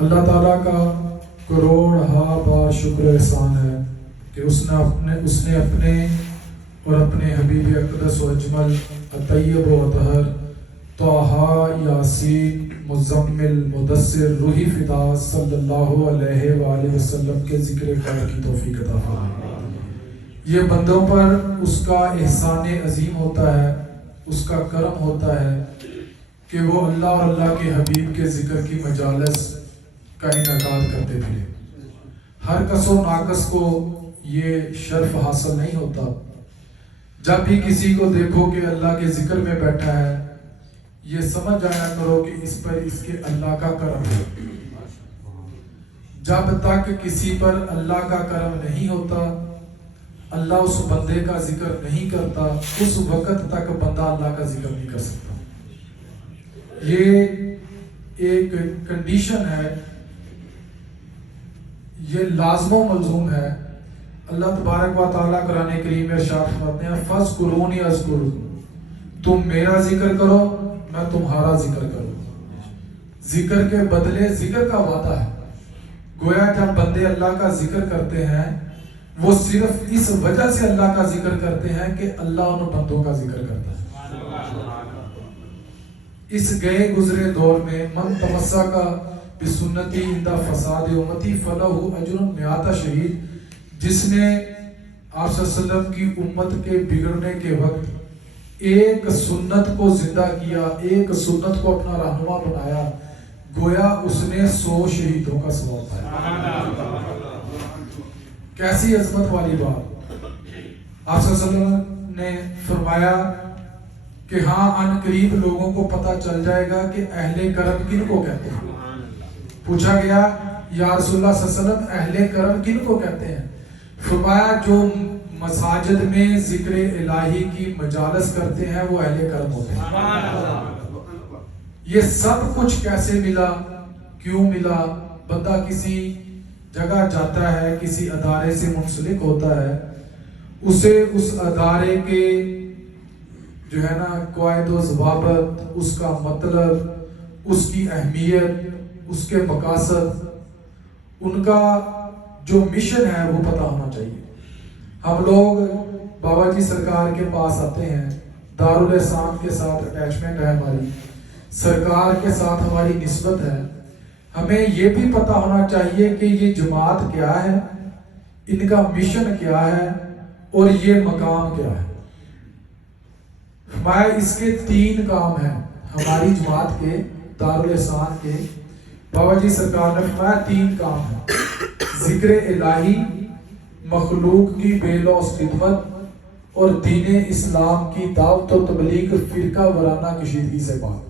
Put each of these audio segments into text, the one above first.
اللہ تعالیٰ کا کروڑ ہا بار شکر احسان ہے کہ اس نے اپنے اور اپنے حبیب اقدس و اجمل الطیب و اطہر طٰہٰ یاسین مزمل مدثر روحی فدا صلی اللہ علیہ وآلہ وسلم کے ذکر خیر کی توفیق عطا فرمائے۔ یہ بندوں پر اس کا احسان عظیم ہوتا ہے، اس کا کرم ہوتا ہے کہ وہ اللہ اور اللہ کے حبیب کے ذکر کی مجالس کا انعقاد کرتے پھرے۔ ہر کس و ناقص کو یہ شرف حاصل نہیں ہوتا۔ جب بھی کسی کو دیکھو کہ اللہ کے ذکر میں بیٹھا ہے، یہ سمجھ جایا کرو کہ اس پر اس کے اللہ کا کرم ہے۔ جب تک کسی پر اللہ کا کرم نہیں ہوتا، اللہ اس بندے کا ذکر نہیں کرتا، اس وقت تک بندہ اللہ کا ذکر نہیں کر سکتا۔ یہ ایک کنڈیشن ہے، یہ لازم و ملزوم ہے۔ اللہ تبارک و تعالیٰ قرآن کریم میں ارشاد فرماتے ہیں فَاذْكُرُونِي أَذْكُرْكُمْ، تم میرا ذکر کرو میں تمہارا ذکر کروں۔ ذکر کے بدلے ذکر کا وعدہ ہے۔ گویا جب بندے اللہ کا ذکر کرتے ہیں وہ صرف اس وجہ سے اللہ کا ذکر کرتے ہیں کہ اللہ ان بندوں کا ذکر کرتا ہے۔ اس گئے گزرے دور میں من تمسک بسنتی عند فساد امتی فلہ اجر مئات شہید، جس نے آپ صلی اللہ علیہ وسلم کی امت کے بگڑنے کے وقت ایک سنت کو زندہ کیا، ایک سنت کو اپنا رہنما بنایا، گویا اس نے 100 شہیدوں کا ثواب پایا۔ کیسی عظمت والی بات۔ آپ صلی اللہ علیہ وسلم نے فرمایا کہ ہاں ان قریب لوگوں کو پتہ چل جائے گا کہ اہل کرم کن کو کہتے ہیں۔ پوچھا گیا یا رسول اللہ صلی اللہ علیہ وسلم اہل کرم کن کو کہتے ہیں؟ فرمایا جو مساجد میں ذکر الہی کی مجالس کرتے ہیں وہ اہل کرم ہوتے ہیں۔ یہ سب کچھ کیسے ملا، کیوں ملا؟ بندہ کسی جگہ جاتا ہے، کسی ادارے سے منسلک ہوتا ہے، اسے اس ادارے کے جو ہے نا قواعد و ضوابط، اس کا مطلب، اس کی اہمیت، اس کے مقاصد، ان کا جو مشن ہے وہ پتہ ہونا چاہیے۔ ہم لوگ بابا جی سرکار کے پاس آتے ہیں، دارالحسان کے ساتھ اٹیچمنٹ ہے ہماری، سرکار کے ساتھ ہماری نسبت ہے۔ ہمیں یہ بھی پتہ ہونا چاہیے کہ یہ جماعت کیا ہے، ان کا مشن کیا ہے اور یہ مقام کیا ہے۔ ہمارے اس کے 3 کام ہیں ہماری جماعت کے، دارالحسان کے۔ بابا جی سرکار نے فرمایا 3 کام ہیں: ذکر الہی، مخلوق کی بے لوث خدمت اور دین اسلام کی دعوت و تبلیغ فرقہ وارانہ کشیدگی سے بات۔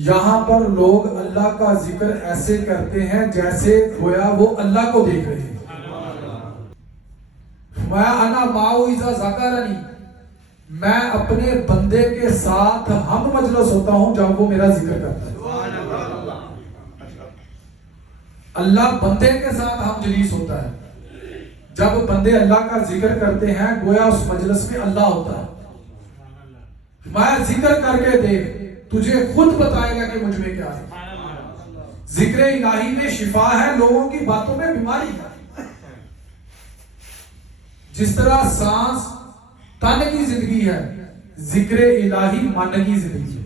یہاں پر لوگ اللہ کا ذکر ایسے کرتے ہیں جیسے گویا وہ اللہ کو دیکھ رہے ہیں۔ فرمایا انا معه اذا ذکرنی، میں اپنے بندے کے ساتھ ہم مجلس ہوتا ہوں جب وہ میرا ذکر کرتا ہے۔ اللہ بندے کے ساتھ ہم جلیس ہوتا ہے۔ جب بندے اللہ کا ذکر کرتے ہیں گویا اس مجلس میں اللہ ہوتا ہے۔ میں ذکر کر کے دیکھ، تجھے خود بتائے گا کہ مجھ میں کیا ہے۔ ذکر الہی میں شفا ہے، لوگوں کی باتوں میں بیماری ہے۔ جس طرح سانس تن کی زندگی ہے، ذکر الہی من کی زندگی ہے۔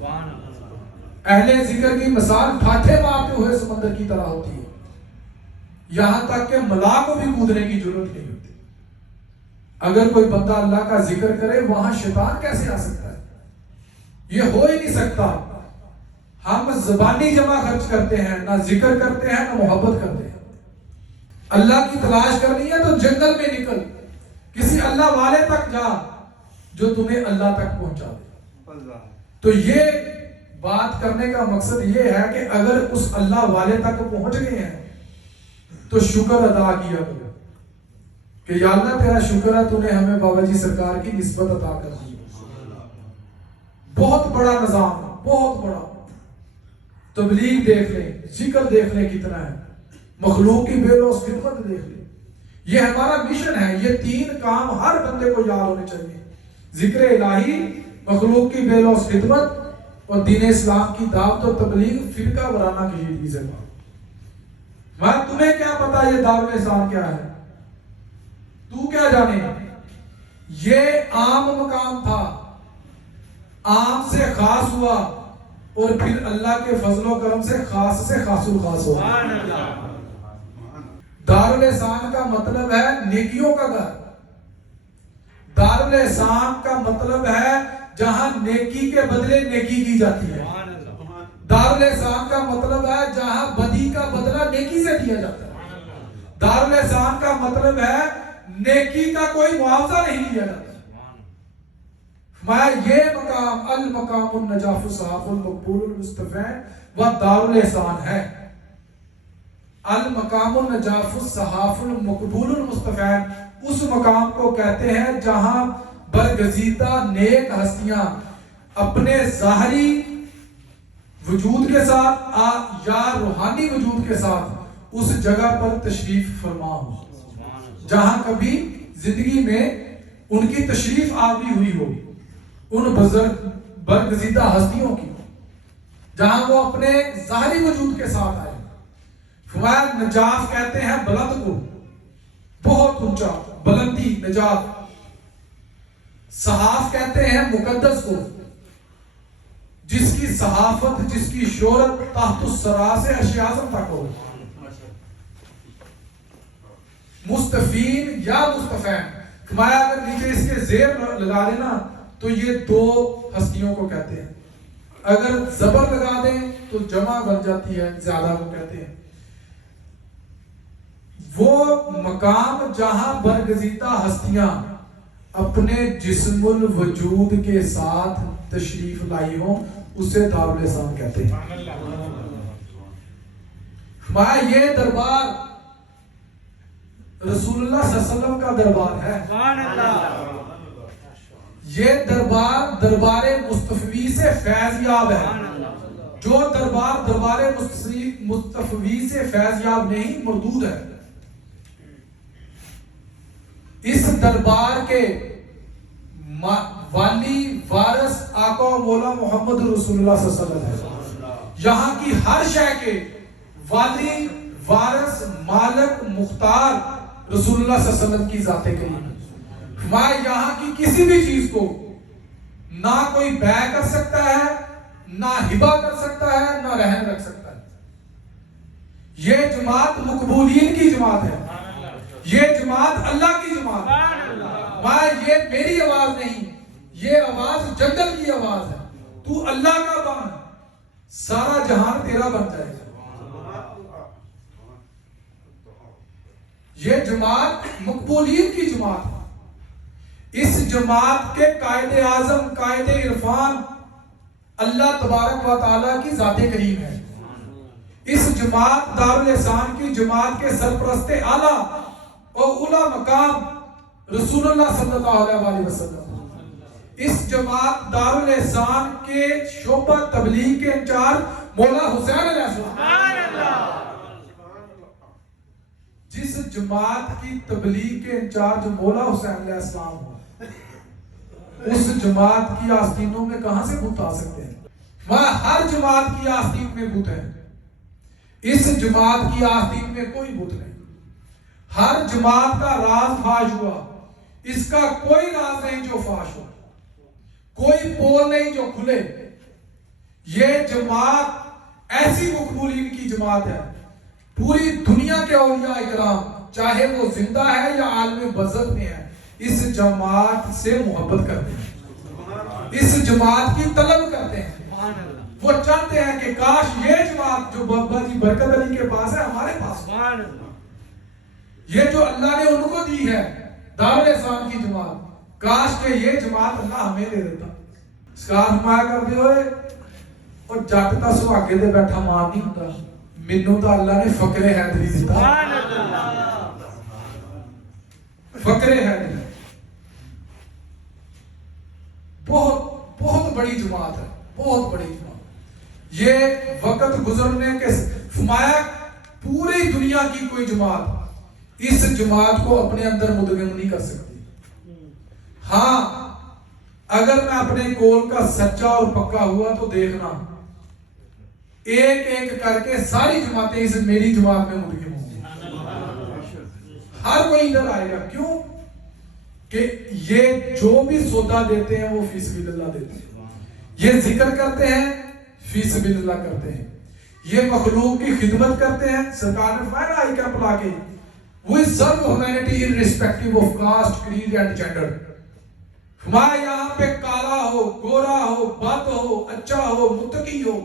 اہل ذکر کی مثال ٹھاٹھے مارتے ہوئے سمندر کی طرح ہوتی ہے، یہاں تک کہ ملا کو بھی کودنے کی ضرورت نہیں ہوتی۔ اگر کوئی بندہ اللہ کا ذکر کرے وہاں شیطان کیسے آ سکتا ہے؟ یہ ہو ہی نہیں سکتا۔ ہم زبانی جمع خرچ کرتے ہیں، نہ ذکر کرتے ہیں نہ محبت کرتے ہیں۔ اللہ کی تلاش کرنی ہے تو جنگل میں نکل، کسی اللہ والے تک جا جو تمہیں اللہ تک پہنچا دے۔ تو یہ بات کرنے کا مقصد یہ ہے کہ اگر اس اللہ والے تک پہنچ گئے ہیں تو شکر ادا کیا کرو کہ یا اللہ تیرا شکر ہے تو نے ہمیں بابا جی سرکار کی نسبت عطا کر دی۔ بہت بڑا نظام، بہت بڑا۔ تبلیغ دیکھ لیں، ذکر دیکھ لیں کتنا ہے، مخلوق کی بے لوث خدمت دیکھ لیں۔ یہ ہمارا مشن ہے۔ یہ 3 کام ہر بندے کو یاد ہونے چاہیے: ذکر الہی، مخلوق کی بے لوث خدمت اور دین اسلام کی دعوت و تبلیغ فرقہ وارانہ کشیدگی سے کرو۔ میں تمہیں کیا پتا یہ دارالاسلام کیا ہے، تو کیا جانے؟ یہ عام مقام تھا، عام سے خاص ہوا اور پھر اللہ کے فضل و کرم سے خاص الخاص ہوا۔ دارالاسلام کا مطلب ہے نیکیوں کا گھر، دارالاسلام کا مطلب ہے جہاں نیکی کے بدلے نیکی کی جاتی ہے، دارالاسلام کا مطلب ہے جہاں بدی کا بدلہ نیکی سے دیا جاتا ہے، دارالاسلام کا مطلب ہے نیکی کا کوئی معاوضہ نہیں لیا جاتا۔ یہ مقام المقام النجاف الصحاف المقبول المصطفی و دارالاسلام ہے۔ المقام النجاف الصحاف المقبول المصطفی اس مقام کو کہتے ہیں جہاں برگزیدہ نیک ہستیاں اپنے ظاہری وجود کے ساتھ یا روحانی وجود کے ساتھ اس جگہ پر تشریف فرما ہو، جہاں کبھی زندگی میں ان کی تشریف آوری ہوئی ہو، ان بزرگ برگزیدہ ہستیوں کی، جہاں وہ اپنے ظاہری وجود کے ساتھ آئے۔ فرمایا نجاف کہتے ہیں بلند کو، بہت اونچا، بلندی نجاف۔ صحاف کہتے ہیں مقدس کو، جس کی صحافت، جس کی شہرت تحت الثری سے عرش اعظم تک ہو۔ مستفین یا مستفین، فرمایا اگر نیچے اس کے زیر لگا دینا تو یہ دو ہستیوں کو کہتے ہیں، اگر زبر لگا دیں تو جمع بن جاتی ہے، زیادہ کو کہتے ہیں۔ وہ مقام جہاں برگزیدہ ہستیاں اپنے جسم الوجود کے ساتھ تشریف لائی ہوں، اسے دارالاسلام کہتے ہیں۔ یہ دربار رسول اللہ صلی اللہ علیہ وسلم کا دربار ہے۔ یہ دربار مصطفی سے فیض یاب ہے۔ جو دربار مصطفی سے فیض یاب نہیں، مردود ہے۔ اس دربار کے والی وارث آقا و مولا محمد رسول اللہ صلی اللہ علیہ وسلم ہے۔ یہاں کی ہر شے کے والی وارث مالک مختار رسول اللہ صلی اللہ علیہ وسلم کی ذات کریم ہے۔ یہاں کی کسی بھی چیز کو نہ کوئی بیع کر سکتا ہے، نہ ہبہ کر سکتا ہے، نہ رہن رکھ سکتا ہے۔ یہ جماعت مقبولین کی جماعت ہے، یہ جماعت اللہ کی جماعت ہے۔ یہ میری آواز نہیں، یہ آواز جنگل کی آواز ہے۔ تو اللہ کا بن، سارا جہان تیرا بن جائے گا۔ یہ جماعت مقبولین کی جماعت ہے۔ اس جماعت کے قائد اعظم، قائد عرفان اللہ تبارک و تعالیٰ کی ذات کریم ہے۔ اس جماعت دارالاسلام کی جماعت کے سرپرست اعلیٰ اور اعلیٰ مقام رسول اللہ صلی اللہ علیہ وسلم۔ اس جماعت دارالاسلام کے شعبہ تبلیغ کے انچارج مولا حسین علیہ السلام۔ جس جماعت کی تبلیغ کے انچارج مولا حسین علیہ السلام ہو، اس جماعت کی آستینوں میں کہاں سے بت آ سکتے ہیں؟ وہاں ہر جماعت کی آستین میں بت ہے، اس جماعت کی آستین میں کوئی بت نہیں۔ ہر جماعت کا راز فاش ہوا، اس کا کوئی راز نہیں جو فاش ہو، کوئی پول نہیں جو کھلے۔ یہ جماعت ایسی مقبولین کی جماعت ہے، پوری دنیا کے اولیاء اکرام چاہے وہ زندہ ہے یا عالم برزخ میں ہے، اس جماعت سے محبت کرتے ہیں، اس جماعت کی طلب کرتے ہیں۔ وہ چاہتے ہیں کہ کاش یہ جماعت جو بابا جی برکت علی کے پاس ہے ہمارے پاس، یہ جو اللہ نے ان کو دی ہے دارالاسلام کی جماعت، کاش کہ یہ جماعت اللہ ہمیں دے دیتا۔ سکار فرمایا کرتے ہوئے اور جٹ تا سہاگے دے بیٹھا مار نہیں ہوتا، مینوں تو اللہ نے فقر حیدری دیتا۔ فقر حیدری بہت بڑی جماعت ہے، بہت بڑی جماعت۔ یہ وقت گزرنے کے فرمایا پوری دنیا کی کوئی جماعت اس جماعت کو اپنے اندر مدغم نہیں کر سکتی۔ ہاں اگر میں اپنے قول کا سچا اور پکا ہوا تو دیکھنا ایک ایک کر کے ساری جماعتیں اس میری جماعت میں منتخب ہوں گی. ہر کوئی ادھر آئے گا. کیوں کہ یہ جو بھی سودا دیتے ہیں وہ فی سبیل اللہ دیتے ہیں. یہ ذکر کرتے ہیں فی سبیل اللہ کرتے ہیں. یہ مخلوق کی خدمت کرتے ہیں. سرکار نے فرمایا آئی کیمپ لا کے we serve humanity irrespective of caste, creed and gender. فرمایا یہاں پہ کالا ہو, گورا ہو, بد ہو, اچھا ہو, متقی ہو,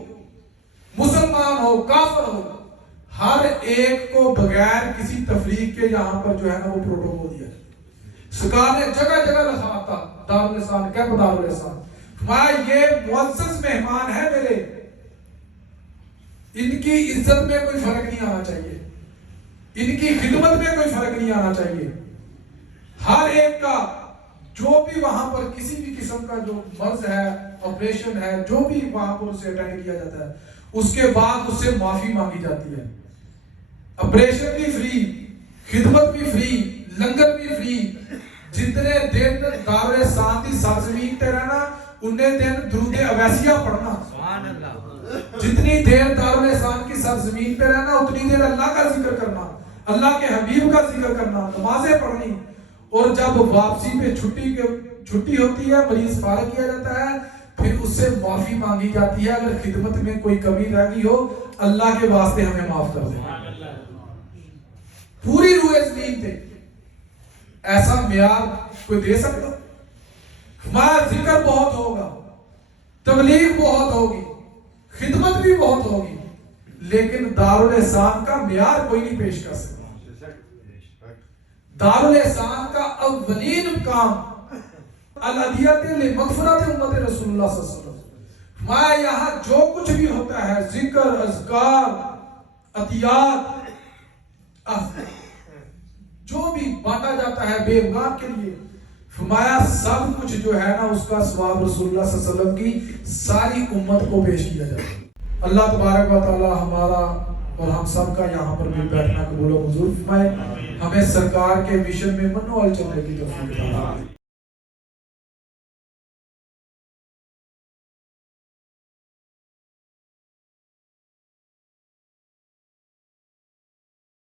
مسلمان ہو, کافر ہو, ہر ایک کو بغیر کسی تفریق کے یہاں پر جو ہے نا وہ پروٹوکول دیا. سرکار نے جگہ جگہ لکھا تھا دارالاسلام کیمپ دارالاسلام. فرمایا یہ معزز مہمان ہے میرے, ان کی عزت میں کوئی فرق نہیں آنا چاہیے, ان کی خدمت میں کوئی فرق نہیں آنا چاہیے. ہر ایک کا جو بھی وہاں پر کسی بھی قسم کا جو مرض ہے, آپریشن ہے, جو بھی وہاں پر اسے اٹینڈ کیا جاتا ہے, اس کے بعد اس سے معافی مانگی جاتی ہے. آپریشن بھی فری, خدمت بھی فری, لنگر بھی فری. جتنے دن دارالاسلام کی سرزمین پہ رہنا اننے دن درود اویسیہ پڑھنا. جتنی دیر دارالاسلام کی سرزمین پہ رہنا اتنی دیر اللہ کا ذکر کرنا, اللہ کے حبیب کا ذکر کرنا, نمازیں پڑھنی. اور جب واپسی پہ چھٹی ہوتی ہے, مریض فارغ کیا جاتا ہے, پھر اس سے معافی مانگی جاتی ہے. اگر خدمت میں کوئی کمی رہ گئی ہو اللہ کے واسطے ہمیں معاف کر دیں. پوری روح زمین پہ ایسا معیار کوئی دے سکتا؟ ہمارا ذکر بہت ہوگا, تبلیغ بہت ہوگی, خدمت بھی بہت ہوگی, لیکن دارالاسلام کا معیار کوئی نہیں پیش کر سکتا. دارالاسلام کا اولین کام الادیت لمغفرت امت رسول اللہ صلی اللہ علیہ وسلم. میں یہاں جو کچھ بھی ہوتا ہے, ذکر, اذکار, عطیات, جو بھی بانٹا جاتا ہے بے گناہ کے لیے, فرمایا سب کچھ جو ہے نا اس کا ثواب رسول اللہ صلی اللہ علیہ وسلم کی ساری امت کو پیش کیا جاتا ہے. اللہ تبارک و تعالی ہمارا اور ہم سب کا یہاں پر بھی بیٹھنا قبول و منظور فرمائے. ہمیں سرکار کے مشن میں منوال چلنے کی توفیق عطا فرمائے.